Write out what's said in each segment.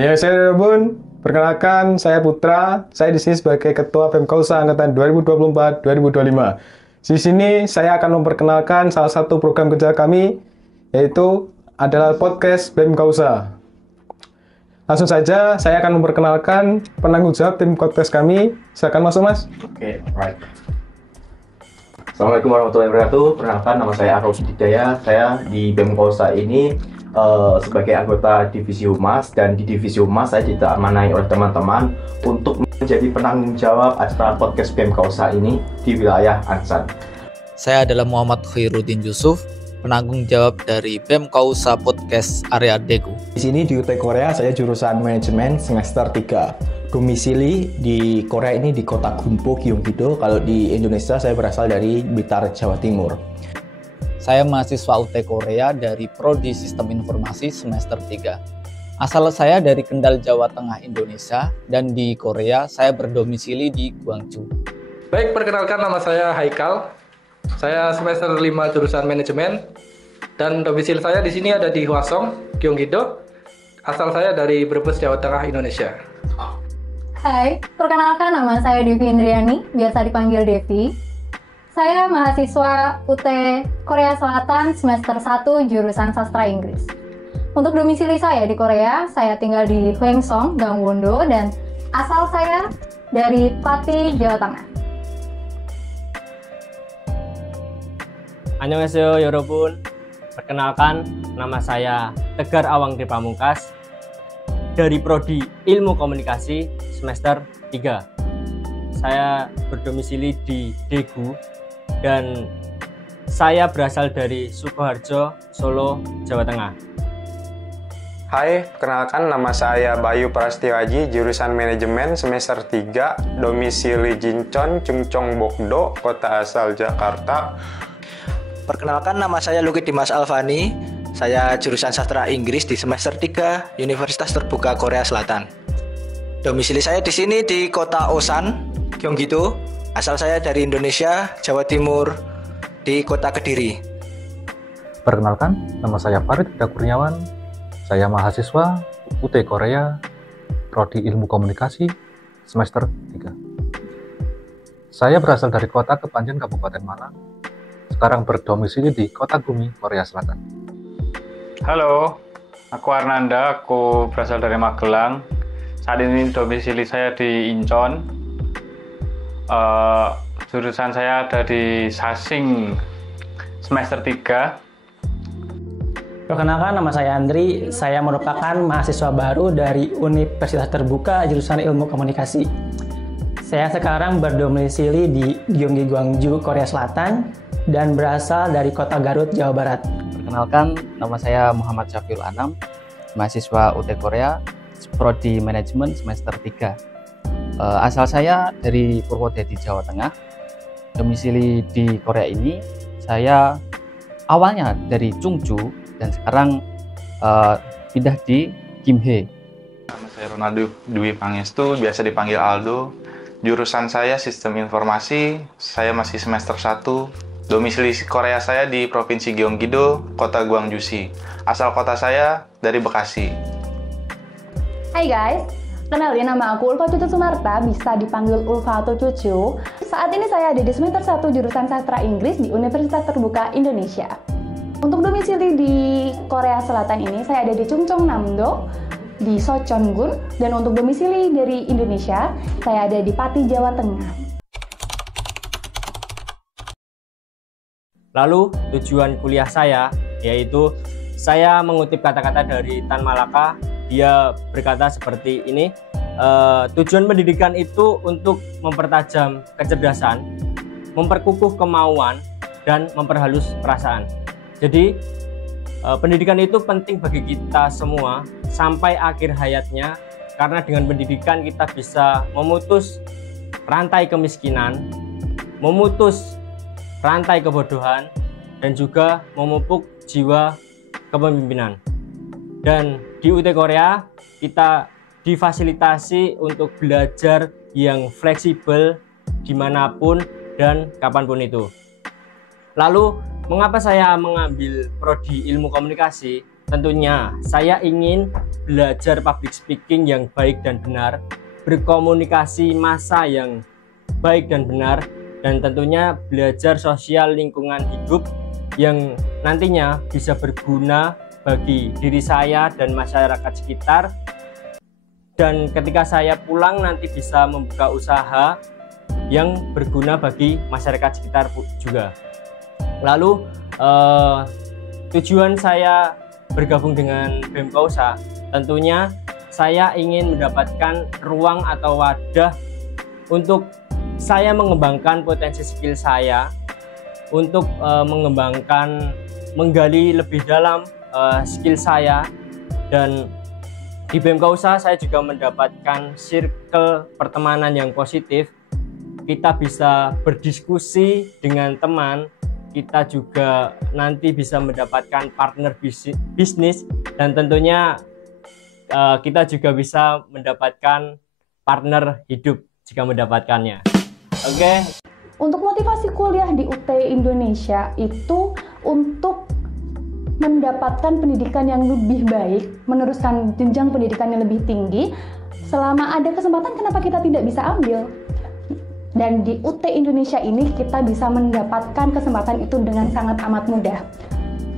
Ya, saya Rebun. Perkenalkan, saya Putra. Saya di sini sebagai Ketua BEM Kausa Angkatan 2024-2025. Di sini saya akan memperkenalkan salah satu program kerja kami, yaitu adalah podcast BEM Kausa. Langsung saja, saya akan memperkenalkan penanggung jawab tim podcast kami. Silakan masuk, Mas. Oke, right. Assalamualaikum warahmatullahi wabarakatuh. Perkenalkan, nama saya Arus Hidayah. Saya di BEM Kausa ini sebagai anggota divisi humas, dan di divisi humas saya diamanai oleh teman-teman untuk menjadi penanggung jawab acara podcast BEM Kausa ini di wilayah Ansan. Saya adalah Muhammad Khairuddin Yusuf, penanggung jawab dari BEM Kausa Podcast Area Daegu. Di sini di UT Korea saya jurusan manajemen semester 3. Domisili di Korea ini di kota Gunpo, Gyeonggi-do. Kalau di Indonesia saya berasal dari Blitar, Jawa Timur. Saya mahasiswa UT Korea dari Prodi Sistem Informasi semester 3. Asal saya dari Kendal, Jawa Tengah, Indonesia, dan di Korea saya berdomisili di Gwangju. Baik, perkenalkan, nama saya Haikal. Saya semester 5 jurusan manajemen, dan domisili saya di sini ada di Hwasong, Gyeonggi-do. Asal saya dari Brebes, Jawa Tengah, Indonesia. Hai, perkenalkan, nama saya Devi Indriani, biasa dipanggil Devi. Saya mahasiswa UT Korea Selatan semester 1 jurusan Sastra Inggris. Untuk domisili saya di Korea, saya tinggal di Hwaengsong, Gangwon-do, dan asal saya dari Pati, Jawa Tengah. Annyeonghaseyo yorobun. Perkenalkan, nama saya Tegar Awang De Pamungkas dari Prodi Ilmu Komunikasi semester 3. Saya berdomisili di Daegu dan saya berasal dari Sukoharjo, Solo, Jawa Tengah. Hai, perkenalkan, nama saya Bayu Prasetyoaji, jurusan manajemen semester 3, domisili Jinchon, Chungcheong Bokdo, kota asal Jakarta. Perkenalkan, nama saya Luki Dimas Alfani. Saya jurusan sastra Inggris di semester 3, Universitas Terbuka Korea Selatan. Domisili saya di sini di kota Osan, Gyeonggi-do. Asal saya dari Indonesia, Jawa Timur, di kota Kediri. Perkenalkan, nama saya Farid Ida Kurniawan. Saya mahasiswa UT Korea, Prodi Ilmu Komunikasi, semester 3. Saya berasal dari kota Kepanjen, Kabupaten Malang. Sekarang berdomisili di kota Gumi, Korea Selatan. Halo, aku Arnanda, aku berasal dari Magelang. Saat ini domisili saya di Incheon. Jurusan saya ada di Sasing semester 3. Perkenalkan, nama saya Andri. Saya merupakan mahasiswa baru dari Universitas Terbuka jurusan Ilmu Komunikasi. Saya sekarang berdomisili di Gyeonggi, Gwangju, Korea Selatan, dan berasal dari kota Garut, Jawa Barat. Perkenalkan, nama saya Muhammad Syafiul Anam, mahasiswa UT Korea, Prodi Manajemen semester 3. Asal saya dari Purwodadi, Jawa Tengah. Domisili di Korea ini, saya awalnya dari Chungju dan sekarang pindah di Gimhae. Nama saya Ronaldo Dwi Pangestu, biasa dipanggil Aldo. Jurusan saya Sistem Informasi, saya masih semester 1. Domisili Korea saya di Provinsi Gyeonggi-do, Kota Gwangju-si. Asal kota saya dari Bekasi. Hai guys, kenalin, nama aku Ulfa Cucu Sumarta, bisa dipanggil Ulfa atau Cucu. Saat ini saya ada di semester 1 jurusan Sastra Inggris di Universitas Terbuka Indonesia. Untuk domisili di Korea Selatan ini, saya ada di Chungcheongnam-do, di Socheon-gun, dan untuk domisili dari Indonesia, saya ada di Pati, Jawa Tengah. Lalu tujuan kuliah saya yaitu saya mengutip kata-kata dari Tan Malaka. Dia berkata seperti ini, tujuan pendidikan itu untuk mempertajam kecerdasan, memperkukuh kemauan, dan memperhalus perasaan. Jadi pendidikan itu penting bagi kita semua sampai akhir hayatnya, karena dengan pendidikan kita bisa memutus rantai kemiskinan, memutus rantai kebodohan, dan juga memupuk jiwa kepemimpinan. Dan di UT Korea kita difasilitasi untuk belajar yang fleksibel dimanapun dan kapanpun itu. Lalu mengapa saya mengambil Prodi Ilmu Komunikasi? tentunya saya ingin belajar public speaking yang baik dan benar, berkomunikasi massa yang baik dan benar, dan tentunya belajar sosial lingkungan hidup yang nantinya bisa berguna bagi diri saya dan masyarakat sekitar. Dan ketika saya pulang nanti bisa membuka usaha yang berguna bagi masyarakat sekitar juga. Lalu tujuan saya bergabung dengan BEM Kausa, tentunya saya ingin mendapatkan ruang atau wadah untuk saya mengembangkan potensi skill saya, untuk menggali lebih dalam skill saya. Dan di BEM Kausa saya juga mendapatkan circle pertemanan yang positif. Kita bisa berdiskusi dengan teman, kita juga nanti bisa mendapatkan partner bisnis, dan tentunya kita juga bisa mendapatkan partner hidup jika mendapatkannya. Oke. Untuk motivasi kuliah di UT Indonesia itu untuk mendapatkan pendidikan yang lebih baik, meneruskan jenjang pendidikan yang lebih tinggi. Selama ada kesempatan, kenapa kita tidak bisa ambil? Dan di UT Indonesia ini kita bisa mendapatkan kesempatan itu dengan sangat amat mudah.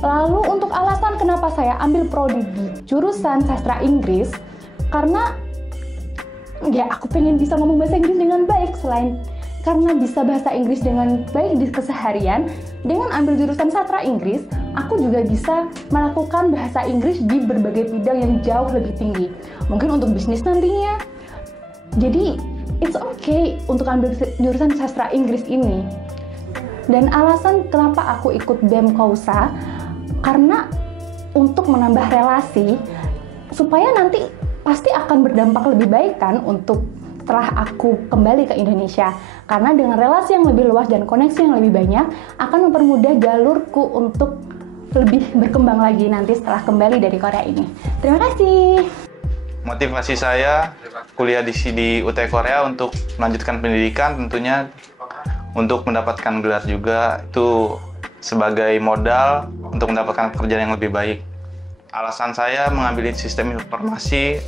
Lalu untuk alasan kenapa saya ambil prodi di jurusan sastra Inggris, karena ya aku pengen bisa ngomong bahasa Inggris dengan baik. Selain karena bisa bahasa Inggris dengan baik di keseharian, dengan ambil jurusan sastra Inggris, aku juga bisa melakukan bahasa Inggris di berbagai bidang yang jauh lebih tinggi. Mungkin untuk bisnis nantinya. Jadi, it's okay untuk ambil jurusan sastra Inggris ini. Dan alasan kenapa aku ikut BEM Kausa, karena untuk menambah relasi, supaya nanti pasti akan berdampak lebih baik kan untuk setelah aku kembali ke Indonesia. Karena dengan relasi yang lebih luas dan koneksi yang lebih banyak, akan mempermudah jalurku untuk lebih berkembang lagi nanti setelah kembali dari Korea ini. Terima kasih. Motivasi saya kuliah di UT Korea untuk melanjutkan pendidikan, tentunya untuk mendapatkan gelar juga, itu sebagai modal untuk mendapatkan pekerjaan yang lebih baik. Alasan saya mengambil sistem informasi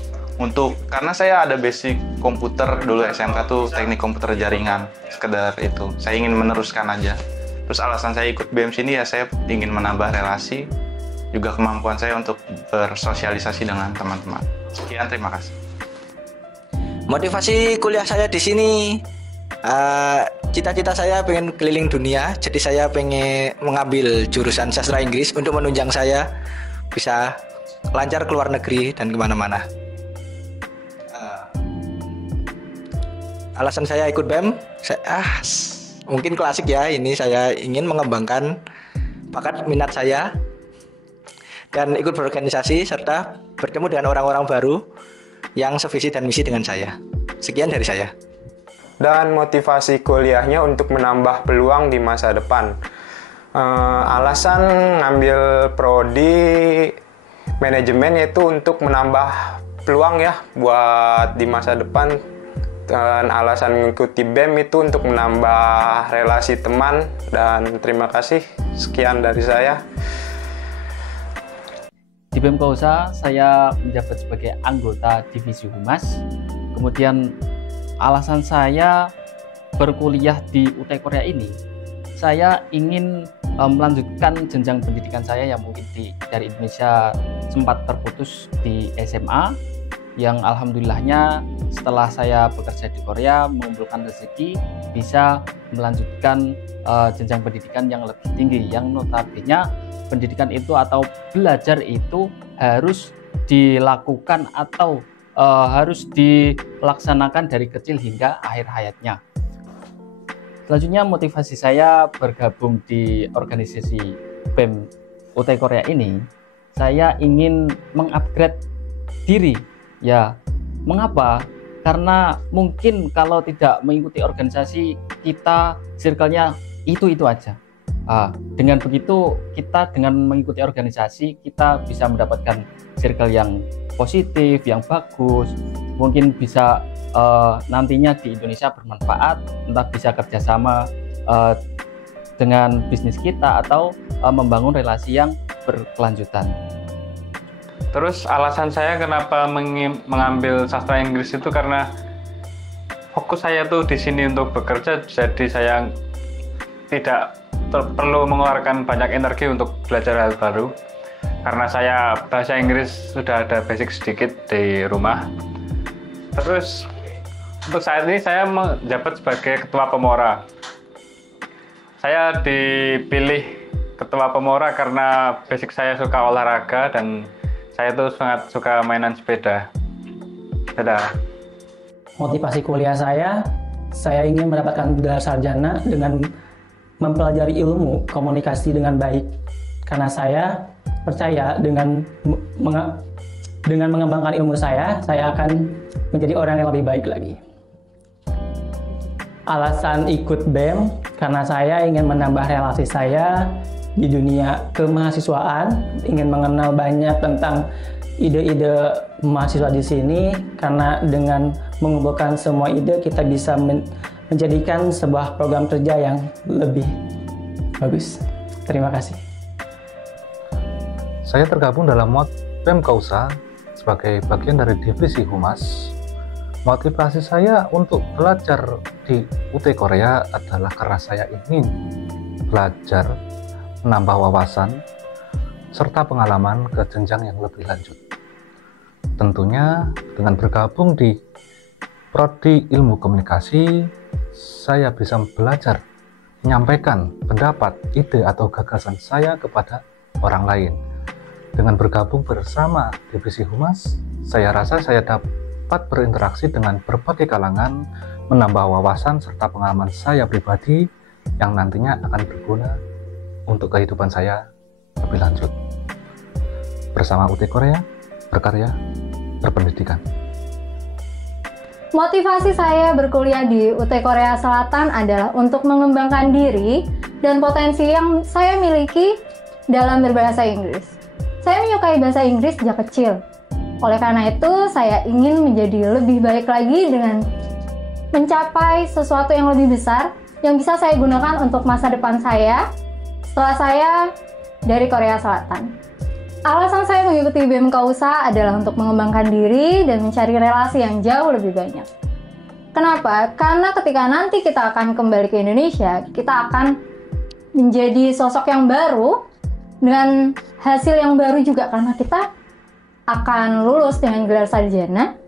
karena saya ada basic komputer dulu, SMK tuh teknik komputer jaringan, sekedar itu. Saya ingin meneruskan aja. Terus alasan saya ikut BEM sini ya saya ingin menambah relasi, juga kemampuan saya untuk bersosialisasi dengan teman-teman. Sekian, terima kasih. Motivasi kuliah saya di sini, cita-cita saya pengen keliling dunia, jadi saya pengen mengambil jurusan sastra Inggris untuk menunjang saya bisa lancar ke luar negeri dan kemana-mana. Alasan saya ikut BEM, mungkin klasik ya, ini saya ingin mengembangkan bakat minat saya dan ikut berorganisasi serta bertemu dengan orang-orang baru yang sevisi dan misi dengan saya. Sekian dari saya. Dan motivasi kuliahnya untuk menambah peluang di masa depan. Alasan ngambil prodi manajemen yaitu untuk menambah peluang ya buat di masa depan. Dan alasan mengikuti BEM itu untuk menambah relasi teman. Dan terima kasih, sekian dari saya. Di BEM Kausa saya menjabat sebagai anggota divisi Humas. Kemudian alasan saya berkuliah di UT Korea ini, saya ingin melanjutkan jenjang pendidikan saya yang mungkin dari Indonesia sempat terputus di SMA, yang alhamdulillahnya setelah saya bekerja di Korea mengumpulkan rezeki bisa melanjutkan jenjang pendidikan yang lebih tinggi, yang notabene pendidikan itu atau belajar itu harus dilakukan atau harus dilaksanakan dari kecil hingga akhir hayatnya. Selanjutnya motivasi saya bergabung di organisasi BEM UT Korea ini, saya ingin mengupgrade diri. Ya, mengapa? Karena mungkin kalau tidak mengikuti organisasi, kita circle-nya itu aja. Dengan begitu, kita dengan mengikuti organisasi, kita bisa mendapatkan circle yang positif, yang bagus. Mungkin bisa nantinya di Indonesia bermanfaat, entah bisa kerjasama dengan bisnis kita atau membangun relasi yang berkelanjutan. Terus alasan saya kenapa mengambil sastra Inggris itu karena fokus saya tuh di sini untuk bekerja, jadi saya tidak perlu mengeluarkan banyak energi untuk belajar hal baru. Karena saya bahasa Inggris sudah ada basic sedikit di rumah. Terus untuk saat ini saya menjabat sebagai ketua Pemora. Saya dipilih ketua Pemora karena basic saya suka olahraga dan saya tuh sangat suka mainan sepeda. Dadah. Motivasi kuliah saya ingin mendapatkan gelar sarjana dengan mempelajari ilmu komunikasi dengan baik. Karena saya percaya dengan mengembangkan ilmu saya akan menjadi orang yang lebih baik lagi. Alasan ikut BEM karena saya ingin menambah relasi saya di dunia kemahasiswaan, ingin mengenal banyak tentang ide-ide mahasiswa di sini, karena dengan mengumpulkan semua ide kita bisa menjadikan sebuah program kerja yang lebih bagus. Terima kasih. Saya tergabung dalam BEM Kausa sebagai bagian dari divisi Humas. Motivasi saya untuk belajar di UT Korea adalah karena saya ingin belajar, menambah wawasan, serta pengalaman ke jenjang yang lebih lanjut. Tentunya dengan bergabung di Prodi Ilmu Komunikasi, saya bisa belajar menyampaikan pendapat, ide, atau gagasan saya kepada orang lain. Dengan bergabung bersama divisi Humas, saya rasa saya dapat berinteraksi dengan berbagai kalangan, menambah wawasan serta pengalaman saya pribadi yang nantinya akan berguna untuk kehidupan saya lebih lanjut. Bersama UT Korea, berkarya, berpendidikan. Motivasi saya berkuliah di UT Korea Selatan adalah untuk mengembangkan diri dan potensi yang saya miliki dalam berbahasa Inggris. Saya menyukai bahasa Inggris sejak kecil. Oleh karena itu, saya ingin menjadi lebih baik lagi dengan mencapai sesuatu yang lebih besar yang bisa saya gunakan untuk masa depan saya setelah saya dari Korea Selatan. Alasan saya mengikuti BEM Kausa adalah untuk mengembangkan diri dan mencari relasi yang jauh lebih banyak. Kenapa? Karena ketika nanti kita akan kembali ke Indonesia, kita akan menjadi sosok yang baru dengan hasil yang baru juga, karena kita akan lulus dengan gelar sarjana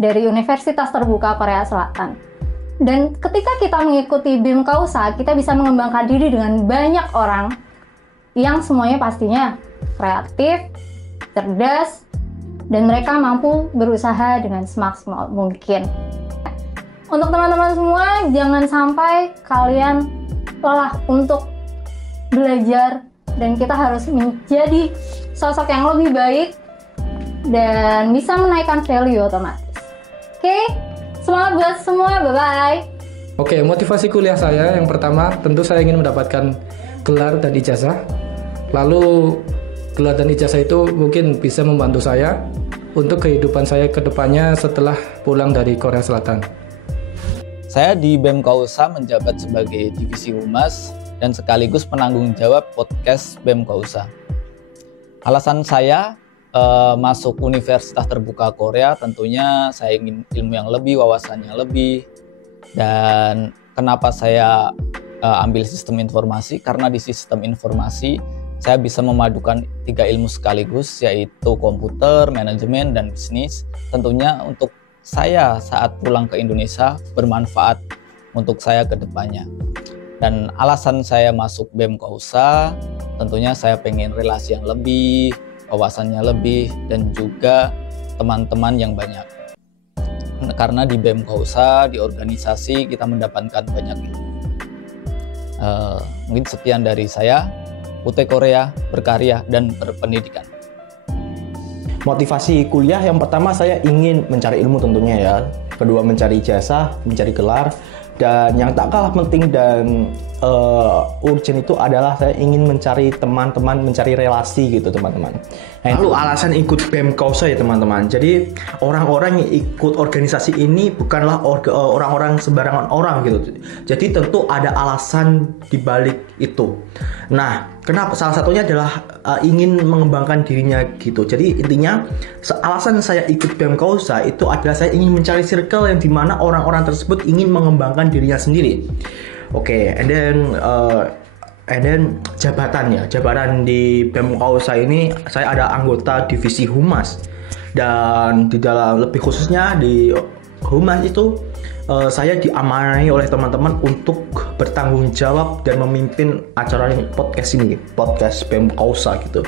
dari Universitas Terbuka Korea Selatan. Dan ketika kita mengikuti BEM Kausa, kita bisa mengembangkan diri dengan banyak orang yang semuanya pastinya kreatif, cerdas, dan mereka mampu berusaha dengan semaksimal mungkin. Untuk teman-teman semua, jangan sampai kalian lelah untuk belajar, dan kita harus menjadi sosok yang lebih baik dan bisa menaikkan value otomatis. Oke, semangat buat semua, bye-bye. Oke, motivasi kuliah saya yang pertama tentu saya ingin mendapatkan gelar dan ijazah. Lalu gelar dan ijazah itu mungkin bisa membantu saya untuk kehidupan saya ke depannya setelah pulang dari Korea Selatan. Saya di BEM Kausa menjabat sebagai divisi Humas dan sekaligus penanggung jawab podcast BEM Kausa. Alasan saya masuk Universitas Terbuka Korea, tentunya saya ingin ilmu yang lebih, wawasannya lebih. Dan kenapa saya ambil sistem informasi? Karena di sistem informasi saya bisa memadukan 3 ilmu sekaligus, yaitu komputer, manajemen, dan bisnis. Tentunya untuk saya saat pulang ke Indonesia bermanfaat untuk saya ke depannya. Dan alasan saya masuk BEM Kausa, tentunya saya pengen relasi yang lebih, wawasannya lebih, dan juga teman-teman yang banyak. Karena di BEM Kausa, di organisasi kita mendapatkan banyak ilmu. Mungkin sekian dari saya. UT Korea, berkarya dan berpendidikan. Motivasi kuliah yang pertama saya ingin mencari ilmu tentunya ya. Kedua mencari ijazah, mencari gelar. Dan yang tak kalah penting dan urgent itu adalah saya ingin mencari teman-teman, mencari relasi gitu teman-teman. Lalu alasan ikut BEM Kausa ya teman-teman. Jadi orang-orang yang ikut organisasi ini bukanlah orang-orang sembarangan orang gitu. Jadi tentu ada alasan di balik itu. Nah, Kenapa? Salah satunya adalah ingin mengembangkan dirinya gitu. Jadi intinya alasan saya ikut BEM Kausa itu adalah saya ingin mencari circle yang dimana orang-orang tersebut ingin mengembangkan dirinya sendiri. Oke, and then jabatan di BEM Kausa ini saya ada anggota divisi humas, dan di dalam lebih khususnya di humas itu saya diamanai oleh teman-teman untuk bertanggung jawab dan memimpin acara podcast BEM Kausa gitu.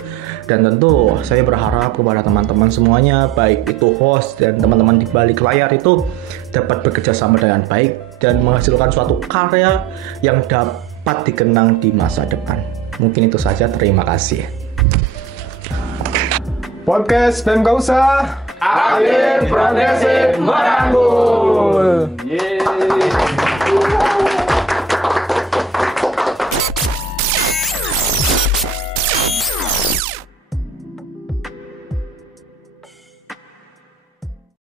Dan tentu saya berharap kepada teman-teman semuanya, baik itu host dan teman-teman di balik layar itu dapat bekerja sama dengan baik dan menghasilkan suatu karya yang dapat dikenang di masa depan. Mungkin itu saja, terima kasih. Podcast BEM Kausa, Aktif Progresif Merangkul. Yeay.